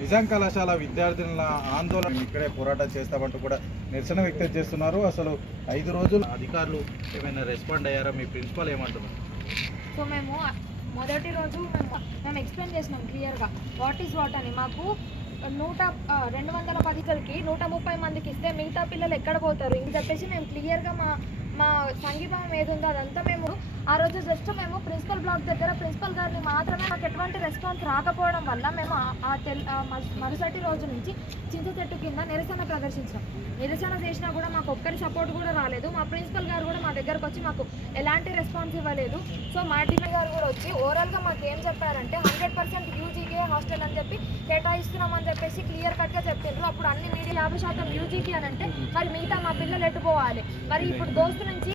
నిజాం కళాశాల విద్యార్థినుల ఆందోళన ఇక్కడే పోరాటం చేస్తామంటూ కూడా నిరసన వ్యక్తం చేస్తున్నారు. అసలు ఐదు రోజులు అధికారులు ఏమైనా రెస్పాండ్ అయ్యారా? మీ ప్రిన్సిపల్ ఏమంటున్నారు? సో మేము మొదటి రోజు మేము మేము ఎక్స్ప్లెయిన్ చేసినాం క్లియర్గా వాట్ ఈస్ వాట్ అని మాకు నూట రెండు వందల పదికలకి నూట ముప్పై మందికి ఇస్తే మిగతా పిల్లలు ఎక్కడ పోతారు? ఇంక చెప్పేసి మేము క్లియర్గా మా మా సంఘీభావం ఏది ఉందో అదంతా మేము ఆ రోజు జస్ట్ మేము ప్రిన్సిపల్ మాకు దగ్గర ప్రిన్సిపల్ గారిని మాత్రమే మాకు ఎటువంటి రెస్పాన్స్ రాకపోవడం వల్ల మేము ఆ- తెల్ మరుసటి రోజు నుంచి చింత చెట్టు కింద నిరసన ప్రదర్శించాం. నిరసన చేసినా కూడా మాకు ఒక్కరి సపోర్ట్ కూడా రాలేదు. మా ప్రిన్సిపల్ గారు కూడా మా దగ్గరకు వచ్చి మాకు ఎలాంటి రెస్పాన్స్ ఇవ్వలేదు. సో మా డిపి గారు కూడా వచ్చి ఓవరాల్గా మాకు ఏం చెప్పారంటే హండ్రెడ్ పర్సెంట్ యూజీకే హాస్టల్ అని చెప్పి కేటాయిస్తున్నామని చెప్పేసి క్లియర్ కట్గా చెప్పిండ్రు. అప్పుడు అన్ని మీడియా యాభై శాతం యూజీకి అని అంటే మరి మిగతా మా పిల్లలు ఎట్టుకోవాలి మరి ఇప్పుడు దోస్తు నుంచి